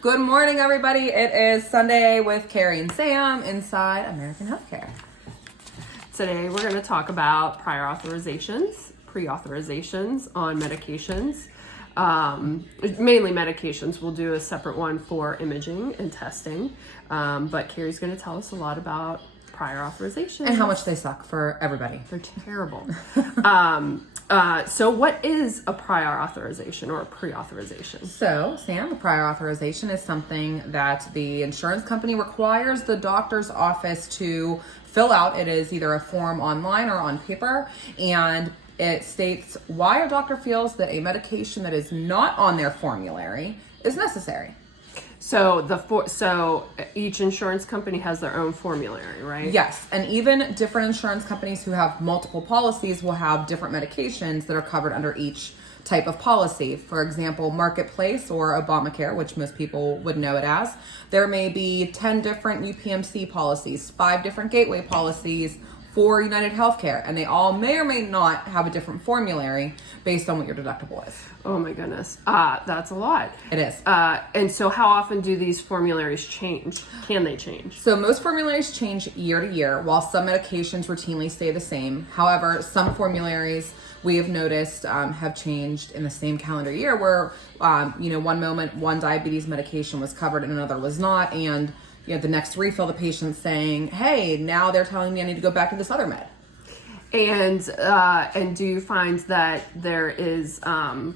Good morning, everybody. It is Sunday with Carrie and Sam inside American Healthcare. Today we're going to talk about prior authorizations, pre-authorizations on medications. Mainly medications. We'll do a separate one for imaging and testing. But Carrie's going to tell us a lot about prior authorizations. And how much they suck for everybody. They're terrible. So what is a prior authorization or a pre-authorization? So, Sam, a prior authorization is something that the insurance company requires the doctor's office to fill out. It is either a form online or on paper, and it states why a doctor feels that a medication that is not on their formulary is necessary. So each insurance company has their own formulary, right? Yes, and even different insurance companies who have multiple policies will have different medications that are covered under each type of policy. For example, Marketplace or Obamacare, which most people would know it as, there may be 10 different UPMC policies, 5 different gateway policies, for United Healthcare, and they all may or may not have a different formulary based on what your deductible is. Oh my goodness, that's a lot. It is. And so how often do these formularies change? Can they change? So most formularies change year to year, while some medications routinely stay the same. However, some formularies we have noticed have changed in the same calendar year where, one moment one diabetes medication was covered and another was not, and the next refill, the patient's saying, hey, now they're telling me I need to go back to this other med. And do you find that there is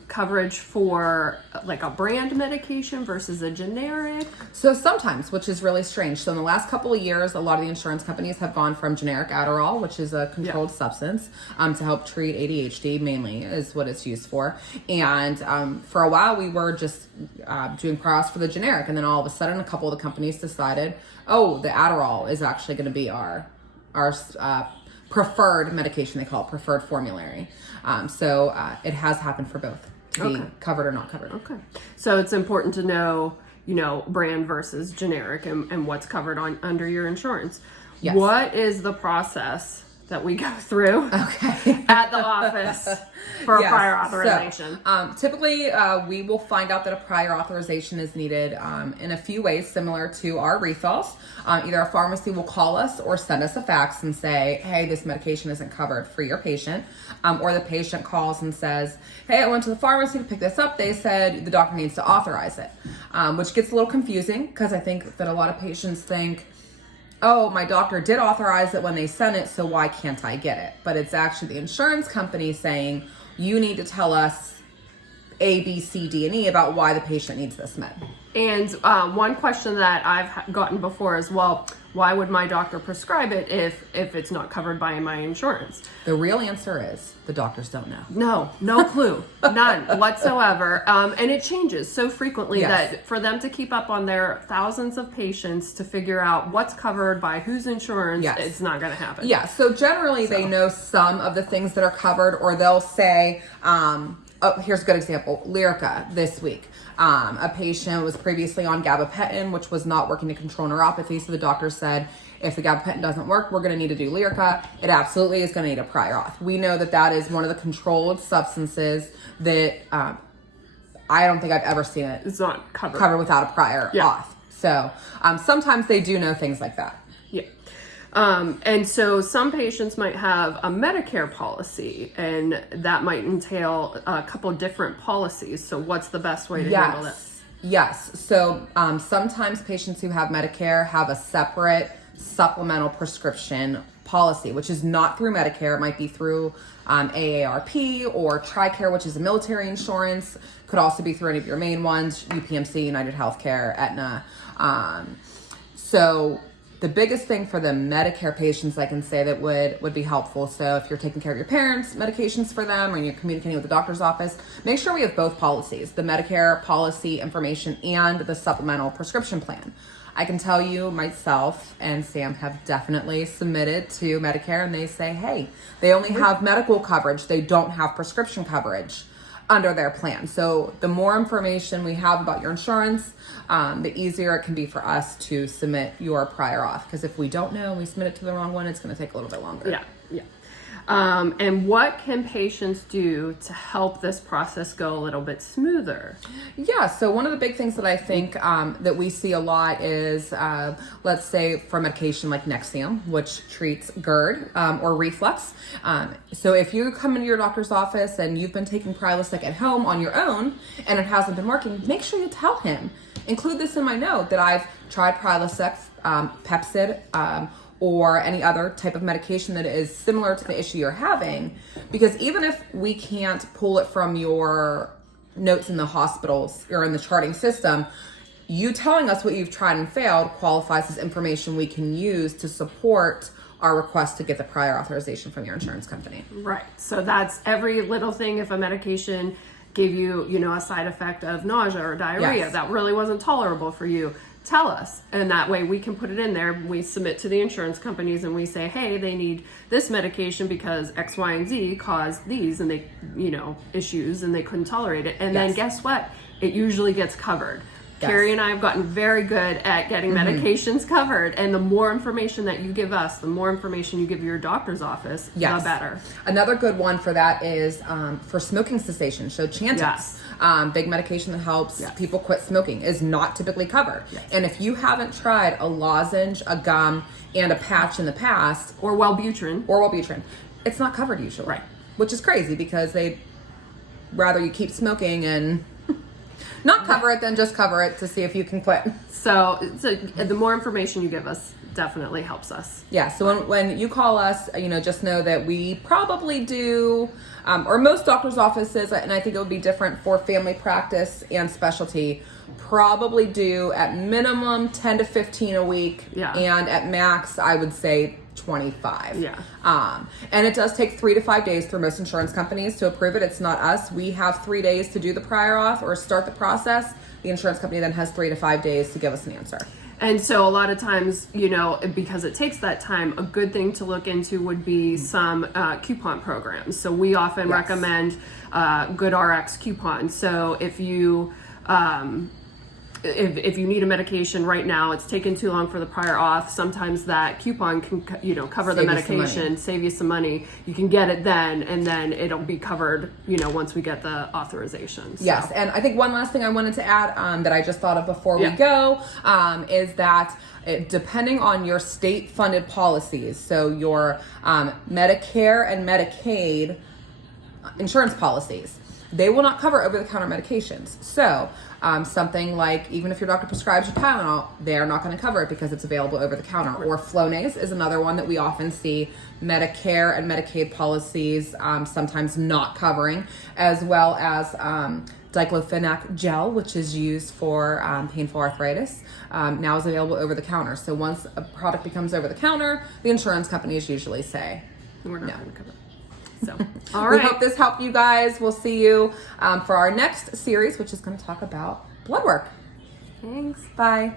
coverage for like a brand medication versus a generic? So sometimes, which is really strange. So in the last couple of years, a lot of the insurance companies have gone from generic Adderall, which is a controlled substance, to help treat ADHD mainly is what it's used for. And for a while, we were just doing prior auths for the generic. And then all of a sudden, a couple of the companies decided, oh, the Adderall is actually going to be our preferred medication. They call it preferred formulary. So it has happened for both to be covered or not covered. Okay. So it's important to know, brand versus generic and what's covered under your insurance. Yes. What is the process that we go through at the office for a prior authorization? So, typically, we will find out that a prior authorization is needed in a few ways similar to our refills. Either a pharmacy will call us or send us a fax and say, hey, this medication isn't covered for your patient. Or the patient calls and says, hey, I went to the pharmacy to pick this up. They said the doctor needs to authorize it, which gets a little confusing because I think that a lot of patients think, oh, my doctor did authorize it when they sent it, so why can't I get it? But it's actually the insurance company saying, you need to tell us A, B, C, D, and E about why the patient needs this med. And one question that I've gotten before is, well, why would my doctor prescribe it if it's not covered by my insurance? The real answer is the doctors don't No know. clue, none whatsoever. And it changes so frequently that for them to keep up on their thousands of patients to figure out what's covered by whose insurance, it's not going to happen. Yeah, so generally they know some of the things that are covered, or they'll say, here's a good example, Lyrica this week. A patient was previously on gabapentin, which was not working to control neuropathy. So the doctor said, if the gabapentin doesn't work, we're going to need to do Lyrica. It absolutely is going to need a prior auth. We know that that is one of the controlled substances that I don't think I've ever seen it. It's not covered. Covered without a prior auth. So sometimes they do know things like that. Yeah. And so some patients might have a Medicare policy, and that might entail a couple different policies. So what's the best way to handle that? Yes. So sometimes patients who have Medicare have a separate supplemental prescription policy, which is not through Medicare. It might be through AARP or TRICARE, which is a military insurance. Could also be through any of your main ones, UPMC, United Healthcare, Aetna. So the biggest thing for the Medicare patients, I can say that would be helpful. So if you're taking care of your parents, medications for them, or you're communicating with the doctor's office, make sure we have both policies, the Medicare policy information and the supplemental prescription plan. I can tell you myself and Sam have definitely submitted to Medicare, and they say, hey, they only have medical coverage. They don't have prescription coverage under their plan. So the more information we have about your insurance, the easier it can be for us to submit your prior auth. Because if we don't know and we submit it to the wrong one, it's going to take a little bit longer. Yeah. And what can patients do to help this process go a little bit smoother? Yeah, so one of the big things that I think that we see a lot is, let's say for medication like Nexium, which treats GERD or reflux. So if you come into your doctor's office and you've been taking Prilosec at home on your own and it hasn't been working, make sure you tell him. Include this in my note that I've tried Prilosec, Pepcid, or any other type of medication that is similar to the issue you're having. Because even if we can't pull it from your notes in the hospitals or in the charting system, you telling us what you've tried and failed qualifies as information we can use to support our request to get the prior authorization from your insurance company. Right. So that's every little thing. If a medication gave you, a side effect of nausea or diarrhea Yes. that really wasn't tolerable for you, tell us, and that way we can put it in there. We submit to the insurance companies and we say, hey, they need this medication because X, Y, and Z caused these and they, issues, and they couldn't tolerate it. And then guess what? It usually gets covered. Yes. Carrie and I have gotten very good at getting medications covered, and the more information that you give us, the more information you give your doctor's office, the better. Another good one for that is for smoking cessation. So Chantix, big medication that helps people quit smoking, is not typically covered. And if you haven't tried a lozenge, a gum, and a patch in the past, Or Wellbutrin, it's not covered usually. Right. Which is crazy because they'd rather you keep smoking and not cover it than just cover it to see if you can quit. So the more information you give us definitely helps us. Yeah, so when you call us, just know that we probably do, or most doctors' offices, and I think it would be different for family practice and specialty, probably do at minimum 10 to 15 a week, and at max, I would say 25. And it does take 3 to 5 days for most insurance companies to approve it. It's not us. We have 3 days to do the prior auth or start the process. The insurance company then has 3 to 5 days to give us an answer. And so a lot of times, because it takes that time, a good thing to look into would be some coupon programs. So we often recommend GoodRx coupons. So if you if you need a medication right now, it's taken too long for the prior auth, sometimes that coupon can cover the medication, save you some money. You can get it then, and then it'll be covered once we get the authorization. So. Yes, and I think one last thing I wanted to add that I just thought of before we go is that depending on your state funded policies, so your Medicare and Medicaid insurance policies, they will not cover over-the-counter medications. So something like, even if your doctor prescribes you Tylenol, they're not going to cover it because it's available over-the-counter. Or Flonase is another one that we often see Medicare and Medicaid policies sometimes not covering, as well as diclofenac gel, which is used for painful arthritis, now is available over-the-counter. So once a product becomes over-the-counter, the insurance companies usually say, we're not going to cover it. So, all right. We hope this helped you guys. We'll see you for our next series, which is going to talk about blood work. Thanks. Bye.